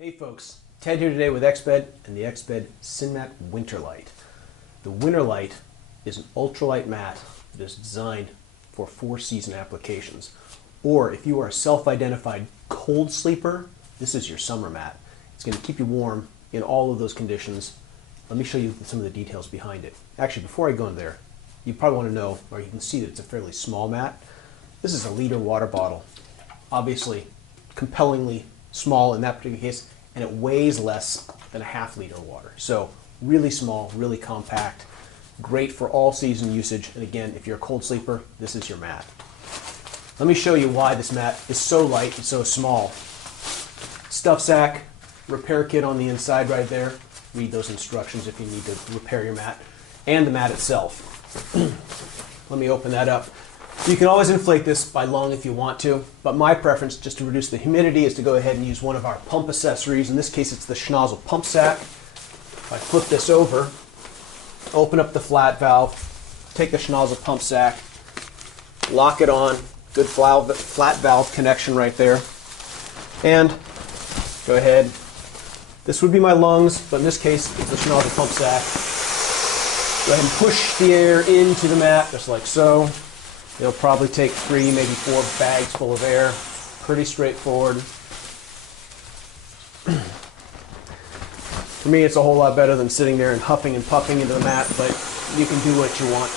Hey folks, Ted here today with XBED and the XBED SynMat WinterLite. The WinterLite is an ultralight mat that is designed for 4-season applications. Or if you are a self-identified cold sleeper, this is your summer mat. It's going to keep you warm in all of those conditions. Let me show you some of the details behind it. Actually, before I go in there, you probably want to know, or you can see that it's a fairly small mat. This is a liter water bottle. Obviously, compellingly small in that particular case, and it weighs less than a half-liter of water. So really small, really compact, great for all season usage. And again, if you're a cold sleeper, this is your mat. Let me show you why this mat is so light and so small. Stuff sack, repair kit on the inside right there. Read those instructions if you need to repair your mat, and the mat itself. Let me open that up. You can always inflate this by lung if you want to, but my preference, just to reduce the humidity, is to go ahead and use one of our pump accessories. In this case, it's the Schnozzle pump sack. If I flip this over, open up the flat valve, take the Schnozzle pump sack, lock it on, good flat valve connection right there, and go ahead. This would be my lungs, but in this case, it's the Schnozzle pump sack. Go ahead and push the air into the mat, just like so. It'll probably take 3, maybe 4 bags full of air. Pretty straightforward. For me, it's a whole lot better than sitting there and huffing and puffing into the mat, but you can do what you want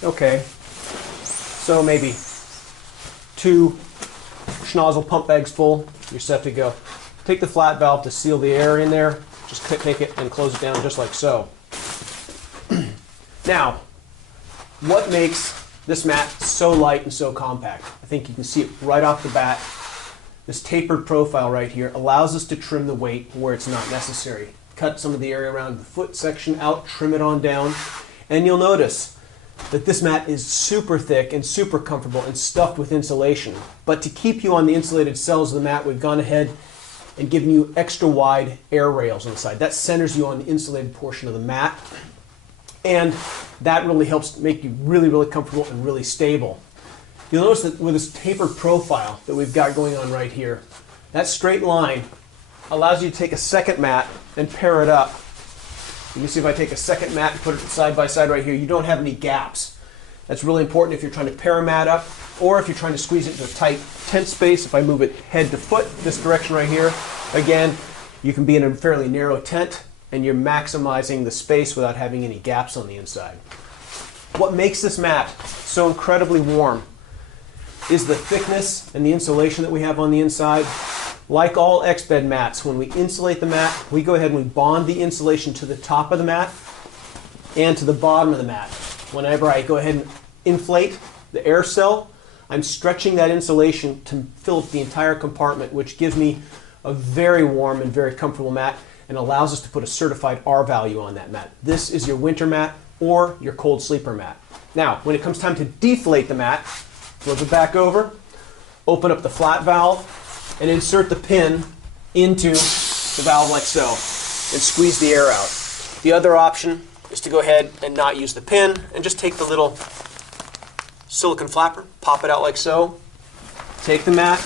to. Okay, so maybe 2 Schnozzle pump bags full, you're set to go. Take the flat valve to seal the air in there. Just take it and close it down just like so. Now, what makes this mat so light and so compact? I think you can see it right off the bat. This tapered profile right here allows us to trim the weight where it's not necessary. Cut some of the area around the foot section out, trim it on down, and you'll notice that this mat is super thick and super comfortable and stuffed with insulation. But to keep you on the insulated cells of the mat, we've gone ahead and given you extra wide air rails on the side. That centers you on the insulated portion of the mat. And that really helps make you really, really comfortable and really stable. You'll notice that with this tapered profile that we've got going on right here, that straight line allows you to take a second mat and pair it up. You can see if I take a second mat and put it side by side right here, you don't have any gaps. That's really important if you're trying to pair a mat up, or if you're trying to squeeze it into a tight tent space. If I move it head to foot, this direction right here, again, you can be in a fairly narrow tent, and you're maximizing the space without having any gaps on the inside. What makes this mat so incredibly warm is the thickness and the insulation that we have on the inside. Like all XBED mats, when we insulate the mat, we go ahead and we bond the insulation to the top of the mat and to the bottom of the mat. Whenever I go ahead and inflate the air cell, I'm stretching that insulation to fill up the entire compartment, which gives me a very warm and very comfortable mat, and allows us to put a certified R value on that mat. This is your winter mat or your cold sleeper mat. Now, when it comes time to deflate the mat, flip it back over, open up the flat valve, and insert the pin into the valve like so, and squeeze the air out. The other option is to go ahead and not use the pin, and just take the little silicone flapper, pop it out like so, take the mat,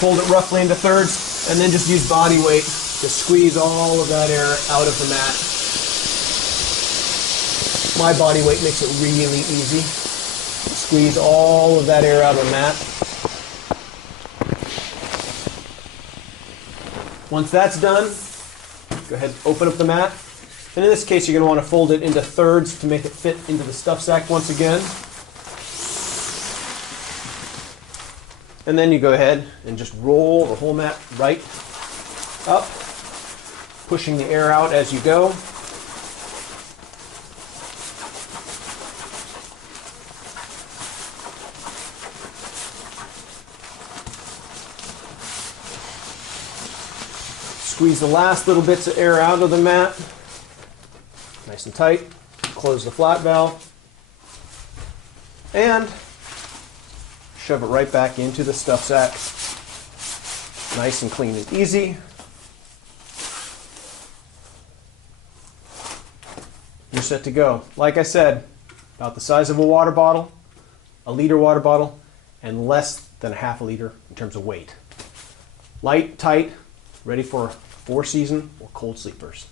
fold it roughly into thirds, and then just use body weight to squeeze all of that air out of the mat. My body weight makes it really easy. Squeeze all of that air out of the mat. Once that's done, go ahead and open up the mat. And in this case, you're going to want to fold it into thirds to make it fit into the stuff sack once again. And then you go ahead and just roll the whole mat right up, pushing the air out as you go. Squeeze the last little bits of air out of the mat, nice and tight. Close the flat valve, and shove it right back into the stuff sack. Nice and clean and easy. You're set to go. Like I said, about the size of a water bottle, a liter water bottle, and less than a half a liter in terms of weight. Light, tight, ready for 4-season or cold sleepers.